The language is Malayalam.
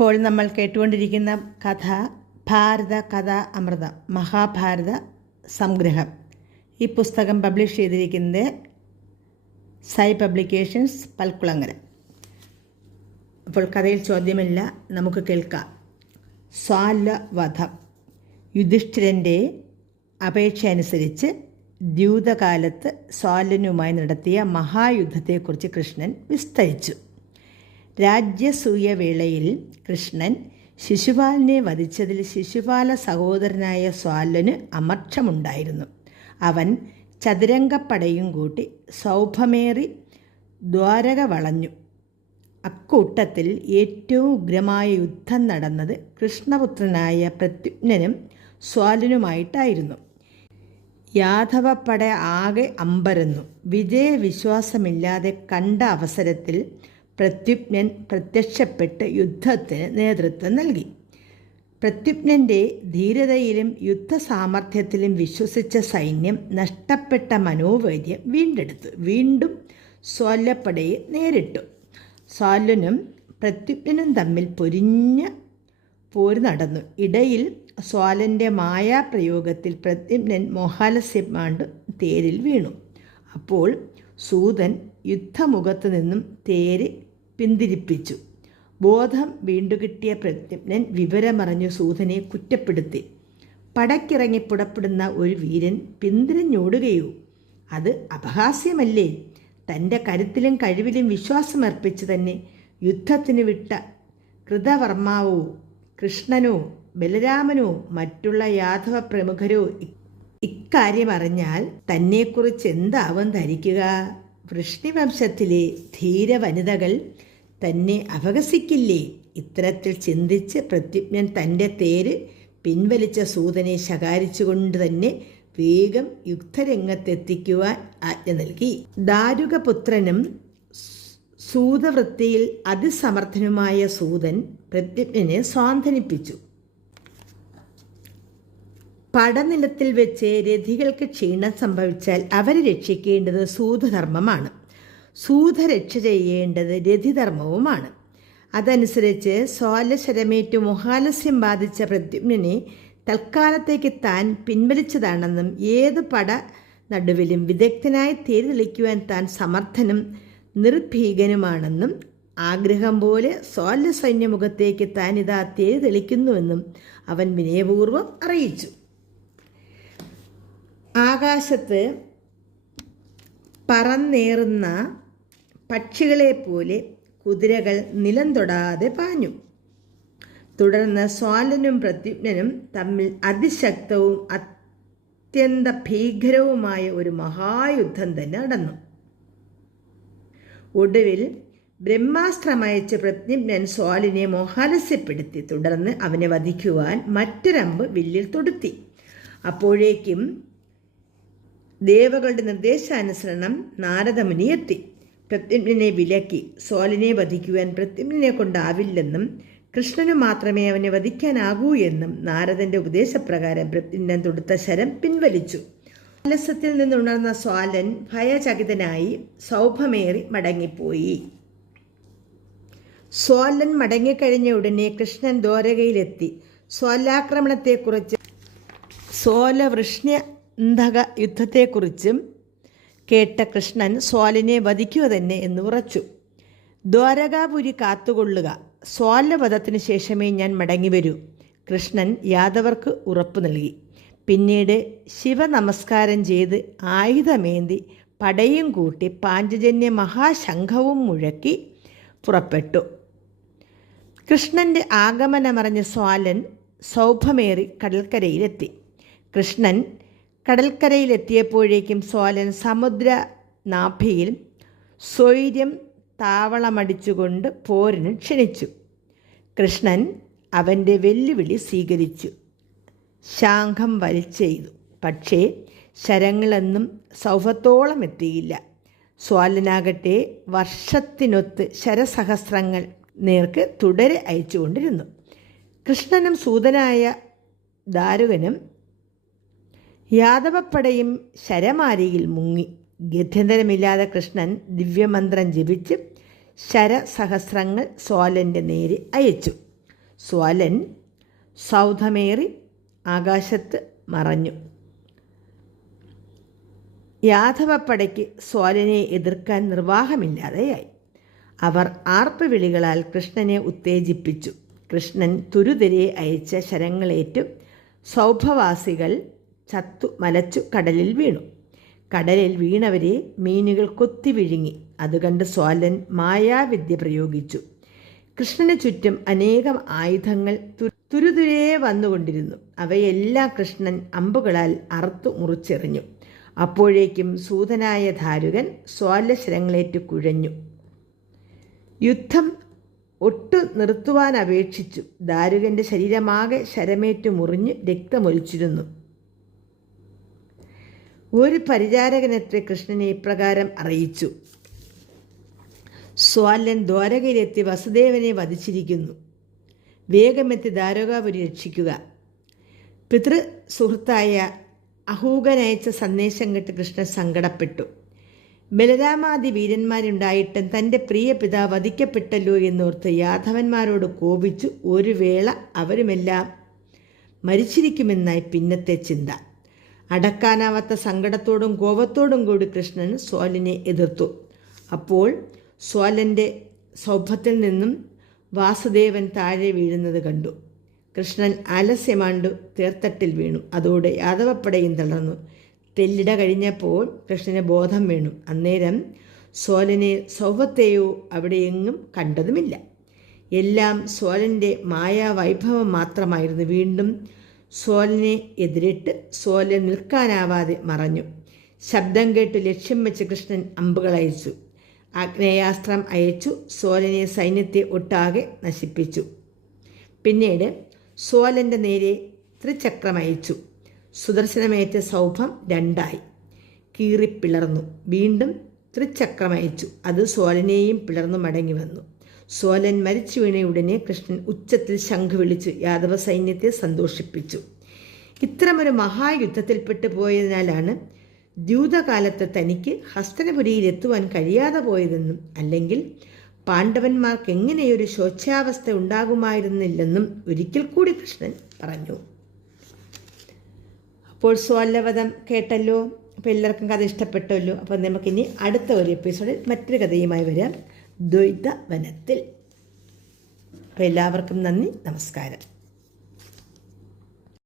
ഇപ്പോൾ നമ്മൾ കേട്ടുകൊണ്ടിരിക്കുന്ന കഥ ഭാരത കഥാ അമൃതം മഹാഭാരത സംഗ്രഹം. ഈ പുസ്തകം പബ്ലിഷ് ചെയ്തിരിക്കുന്നത് സായി പബ്ലിക്കേഷൻസ്, പൽക്കുളങ്ങര. അപ്പോൾ കഥയിൽ ചോദ്യമില്ല, നമുക്ക് കേൾക്കാം. സ്വാലവധം. യുധിഷ്ഠിരൻ്റെ അപേക്ഷ അനുസരിച്ച് ദ്യൂതകാലത്ത് സ്വാലനുമായി നടത്തിയ മഹായുദ്ധത്തെക്കുറിച്ച് കൃഷ്ണൻ വിസ്തരിച്ചു. രാജ്യസൂയവേളയിൽ കൃഷ്ണൻ ശിശുപാലനെ വധിച്ചതിൽ ശിശുപാല സഹോദരനായ സ്വാലന് അമർഷമുണ്ടായിരുന്നു. അവൻ ചതുരംഗപ്പടയും കൂട്ടി സൗഭമേറി ദ്വാരക വളഞ്ഞു. അക്കൂട്ടത്തിൽ ഏറ്റവും ഉഗ്രമായ യുദ്ധം നടന്നത് കൃഷ്ണപുത്രനായ പ്രത്യുമ്നനും സ്വാലനുമായിട്ടായിരുന്നു. യാദവപ്പട ആകെ അമ്പരന്നു. വിജയവിശ്വാസമില്ലാതെ കണ്ട അവസരത്തിൽ പ്രത്യുമ്നൻ പ്രത്യക്ഷപ്പെട്ട് യുദ്ധത്തിന് നേതൃത്വം നൽകി. പ്രത്യുമ്നൻ്റെ ധീരതയിലും യുദ്ധസാമർഥ്യത്തിലും വിശ്വസിച്ച സൈന്യം നഷ്ടപ്പെട്ട മനോവൈര്യം വീണ്ടെടുത്തു. വീണ്ടും സ്വാലപ്പടയെ നേരിട്ടു. സ്വാലനും പ്രത്യുമ്നനും തമ്മിൽ പൊരിഞ്ഞ പോര് നടന്നു. ഇടയിൽ സ്വാലൻ്റെ മായാപ്രയോഗത്തിൽ പ്രത്യുമ്നൻ മോഹാലസ്യമാണ്ട് തേരിൽ വീണു. അപ്പോൾ സൂതൻ യുദ്ധമുഖത്തു നിന്നും തേര് പിന്തിരിപ്പിച്ചു. ബോധം വീണ്ടുകിട്ടിയ പ്രത്യുമ്നൻ വിവരമറിഞ്ഞു സൂതനെ കുറ്റപ്പെടുത്തി. പടക്കിറങ്ങി പുറപ്പെടുന്ന ഒരു വീരൻ പിന്തിരിഞ്ഞോടുകയോ? അത് അപഹാസ്യമല്ലേ? തൻ്റെ കരുത്തിലും കഴിവിലും വിശ്വാസമർപ്പിച്ച് തന്നെ യുദ്ധത്തിന് വിട്ട കൃതവർമാവോ കൃഷ്ണനോ ബലരാമനോ മറ്റുള്ള യാദവ പ്രമുഖരോ ഇക്കാര്യം അറിഞ്ഞാൽ തന്നെക്കുറിച്ച് എന്താവും ധരിക്കുക? വൃഷ്ണിവംശത്തിലെ ധീര വനിതകൾ തന്നെ അപഹസിക്കില്ലേ? ഇത്തരത്തിൽ ചിന്തിച്ച് പ്രത്യുമ്നൻ തൻ്റെ തേര് പിൻവലിച്ച സൂതനെ ശകാരിച്ചുകൊണ്ട് തന്നെ വേഗം യുദ്ധരംഗത്തെത്തിക്കുവാൻ ആജ്ഞ നൽകി. ദാരുകപുത്രനും സൂതവൃത്തിയിൽ അതിസമർത്ഥനുമായ സൂതൻ പ്രത്യുമ്നനെ സ്വാന്തനിപ്പിച്ചു. പടനിലത്തിൽ വെച്ച് രഥികൾക്ക് ക്ഷീണം സംഭവിച്ചാൽ അവരെ രക്ഷിക്കേണ്ടത് സൂതധർമ്മമാണ്. സൂതരക്ഷ ചെയ്യേണ്ടത് രഥിധർമ്മവുമാണ്. അതനുസരിച്ച് സ്വാലശരമേറ്റു മോഹാലസ്യം ബാധിച്ച പ്രത്യുമ്നനെ തൽക്കാലത്തേക്ക് താൻ പിൻവലിച്ചതാണെന്നും ഏത് പട നടുവിലും വിദഗ്ധനായി തേര് തെളിക്കുവാൻ താൻ സമർത്ഥനും നിർഭീകനുമാണെന്നും ആഗ്രഹം പോലെ സ്വാല സൈന്യമുഖത്തേക്ക് താൻ ഇതാ തേര് തെളിക്കുന്നുവെന്നും അവൻ വിനയപൂർവ്വം അറിയിച്ചു. ആകാശത്ത് പറന്നേറുന്ന പക്ഷികളെപ്പോലെ കുതിരകൾ നിലം തൊടാതെ പാഞ്ഞു. തുടർന്ന് സ്വാലനും പ്രത്യുമ്നനും തമ്മിൽ അതിശക്തവും അത്യന്ത ഭീകരവുമായ ഒരു മഹായുദ്ധം തന്നെ നടന്നു. ഒടുവിൽ ബ്രഹ്മാസ്ത്രമയച്ച് പ്രത്യുമ്നൻ സ്വാലിനെ മോഹാലസ്യപ്പെടുത്തി. തുടർന്ന് അവനെ വധിക്കുവാൻ മറ്റൊരമ്പ് വില്ലിൽ തൊടുത്തി. അപ്പോഴേക്കും ദേവകളുടെ നിർദ്ദേശാനുസരണം നാരദമുനി എത്തി. പ്രത്യുമ്നനെ വിലക്കി. സ്വാലിനെ വധിക്കുവാൻ പ്രത്യുമ്നനെ കൊണ്ടാവില്ലെന്നും കൃഷ്ണനു മാത്രമേ അവനെ വധിക്കാനാകൂ എന്നും നാരദൻ്റെ ഉപദേശപ്രകാരം പ്രത്യുമ്നൻ തൊടുത്ത ശരം പിൻവലിച്ചു. ആലസ്യത്തിൽ നിന്നുണർന്ന സ്വാലൻ ഭയചകിതനായി സൗഭമേറി മടങ്ങിപ്പോയി. സ്വാലൻ മടങ്ങിക്കഴിഞ്ഞ ഉടനെ കൃഷ്ണൻ ദ്വാരകയിലെത്തി. സ്വാലാക്രമണത്തെക്കുറിച്ച് സ്വാലവൃഷ്ണ്യന്ധക യുദ്ധത്തെക്കുറിച്ചും കേട്ട കൃഷ്ണൻ സ്വാലിനെ വധിക്കുക തന്നെ എന്ന് ഉറച്ചു. ദ്വാരകാപുരി കാത്തുകൊള്ളുക, സ്വാലവധത്തിന് ശേഷമേ ഞാൻ മടങ്ങി വരൂ. കൃഷ്ണൻ യാദവർക്ക് ഉറപ്പു നൽകി. പിന്നീട് ശിവനമസ്കാരം ചെയ്ത് ആയുധമേന്തി പടയും കൂട്ടി പാഞ്ചജന്യ മഹാശംഖവും മുഴക്കി പുറപ്പെട്ടു. കൃഷ്ണൻ്റെ ആഗമനമറിഞ്ഞ സ്വാലൻ സൗഭമേറി കടൽക്കരയിലെത്തി. കൃഷ്ണൻ കടൽക്കരയിലെത്തിയപ്പോഴേക്കും സ്വാലൻ സമുദ്രനാഭിയിൽ സ്വൈര്യം താവളമടിച്ചുകൊണ്ട് പോരിന് ക്ഷണിച്ചു. കൃഷ്ണൻ അവൻ്റെ വെല്ലുവിളി സ്വീകരിച്ചു. ശാഖം വലിച്ചെയ്തു. പക്ഷേ ശരങ്ങളൊന്നും സൗഭത്തോളം എത്തിയില്ല. സ്വാലനാകട്ടെ വർഷത്തിനൊത്ത് ശരസഹസ്രങ്ങൾ നേർക്ക് തുടരെ അയച്ചുകൊണ്ടിരുന്നു. കൃഷ്ണനും സൂതനായ ദാരുകനും യാദവപ്പടയും ശരമാരിയിൽ മുങ്ങി. ഗത്യന്തരമില്ലാതെ കൃഷ്ണൻ ദിവ്യമന്ത്രം ജപിച്ച് ശരസഹസ്രങ്ങൾ സ്വാലൻ്റെ നേരെ അയച്ചു. സ്വാലൻ സൗധമേറി ആകാശത്ത് മറഞ്ഞു. യാദവപ്പടയ്ക്ക് സ്വാലനെ എതിർക്കാൻ നിർവാഹമില്ലാതെയായി. അവർ ആർപ്പുവിളികളാൽ കൃഷ്ണനെ ഉത്തേജിപ്പിച്ചു. കൃഷ്ണൻ തുരുതിരെ അയച്ച ശരങ്ങളേറ്റു സൗഭവാസികൾ ചത്തു മലച്ചു കടലിൽ വീണു. കടലിൽ വീണവരെ മീനുകൾ കൊത്തി വിഴുങ്ങി. അതുകണ്ട് സ്വാലൻ മായാവിദ്യ പ്രയോഗിച്ചു. കൃഷ്ണന് ചുറ്റും അനേകം ആയുധങ്ങൾ തുരുതുരേ വന്നുകൊണ്ടിരുന്നു. അവയെല്ലാം കൃഷ്ണൻ അമ്പുകളാൽ അറുത്തു മുറിച്ചെറിഞ്ഞു. അപ്പോഴേക്കും സൂതനായ ദാരുകൻ സ്വാലശരങ്ങളേറ്റു കുഴഞ്ഞു. യുദ്ധം ഒട്ടു നിർത്തുവാൻ അപേക്ഷിച്ചു. ദാരുകൻ്റെ ശരീരമാകെ ശരമേറ്റു മുറിഞ്ഞ് രക്തമൊലിച്ചിരുന്നു. ഒരു പരിചാരകനെത്തി കൃഷ്ണനെ ഇപ്രകാരം അറിയിച്ചു: സ്വാലൻ ദ്വാരകയിലെത്തി വസുദേവനെ വധിച്ചിരിക്കുന്നു. വേഗമെത്തി ദ്വാരകാപുരി രക്ഷിക്കുക. പിതൃ സുഹൃത്തായ അഹൂകനയച്ച സന്ദേശം കേട്ട് കൃഷ്ണൻ സങ്കടപ്പെട്ടു. ബലരാമാദി വീരന്മാരുണ്ടായിട്ടും തൻ്റെ പ്രിയ പിതാവ് വധിക്കപ്പെട്ടല്ലോ എന്നോർത്ത് യാദവന്മാരോട് കോപിച്ചു. ഒരു വേള അവരുമെല്ലാം മരിച്ചിരിക്കുമെന്നായി പിന്നത്തെ ചിന്ത. അടക്കാനാവാത്ത സങ്കടത്തോടും കോപത്തോടും കൂടി കൃഷ്ണൻ സ്വാലിനെ എതിർത്തു. അപ്പോൾ സ്വാലൻ്റെ സൗഭത്തിൽ നിന്നും വാസുദേവൻ താഴെ വീഴുന്നത് കണ്ടു. കൃഷ്ണൻ ആലസ്യമാണ്ടു തേർത്തട്ടിൽ വീണു. അതോടെ യാദവപ്പടയും തളർന്നു. തെല്ലിട കഴിഞ്ഞപ്പോൾ കൃഷ്ണന് ബോധം വീണു. അന്നേരം സ്വാലനെ സൗഭത്തെയോ അവിടെയെങ്ങും കണ്ടതുമില്ല. എല്ലാം സ്വാലൻ്റെ മായാവൈഭവം മാത്രമായിരുന്നു. വീണ്ടും സ്വാലനെ എതിരിട്ട് സ്വാലൻ നിൽക്കാനാവാതെ മറഞ്ഞു. ശബ്ദം കേട്ട് ലക്ഷ്യം വെച്ച് കൃഷ്ണൻ അമ്പുകൾ അയച്ചു. ആഗ്നേയാസ്ത്രം അയച്ചു സ്വാലനെ സൈന്യത്തെ ഒട്ടാകെ നശിപ്പിച്ചു. പിന്നീട് സ്വാലൻ്റെ നേരെ ത്രിചക്രമയച്ചു. സുദർശനമേറ്റ സൗഭം രണ്ടായി കീറിപ്പിളർന്നു. വീണ്ടും ത്രിചക്രമയച്ചു. അത് സ്വാലനെയും പിളർന്നു മടങ്ങി വന്നു. സ്വാലൻ മരിച്ചു വീണയുടനെ കൃഷ്ണൻ ഉച്ചത്തിൽ ശംഖ് വിളിച്ചു യാദവ സൈന്യത്തെ സന്തോഷിപ്പിച്ചു. ഇത്തരമൊരു മഹായുദ്ധത്തിൽപ്പെട്ടു പോയതിനാലാണ് ദ്യൂതകാലത്ത് തനിക്ക് ഹസ്തനപുരിയിൽ എത്തുവാൻ കഴിയാതെ പോയതെന്നും അല്ലെങ്കിൽ പാണ്ഡവന്മാർക്ക് എങ്ങനെയൊരു ശോച്യാവസ്ഥ ഉണ്ടാകുമായിരുന്നില്ലെന്നും ഒരിക്കൽ കൂടി കൃഷ്ണൻ പറഞ്ഞു. അപ്പോൾ സ്വാലവധം കേട്ടല്ലോ. അപ്പോൾ എല്ലാവർക്കും കഥ ഇഷ്ടപ്പെട്ടല്ലോ. അപ്പോൾ നമുക്കിനി അടുത്ത ഒരു എപ്പിസോഡിൽ മറ്റൊരു കഥയുമായി വരാം, ദ്വൈത വനത്തിൽ. അപ്പോൾ എല്ലാവർക്കും നന്ദി, നമസ്കാരം.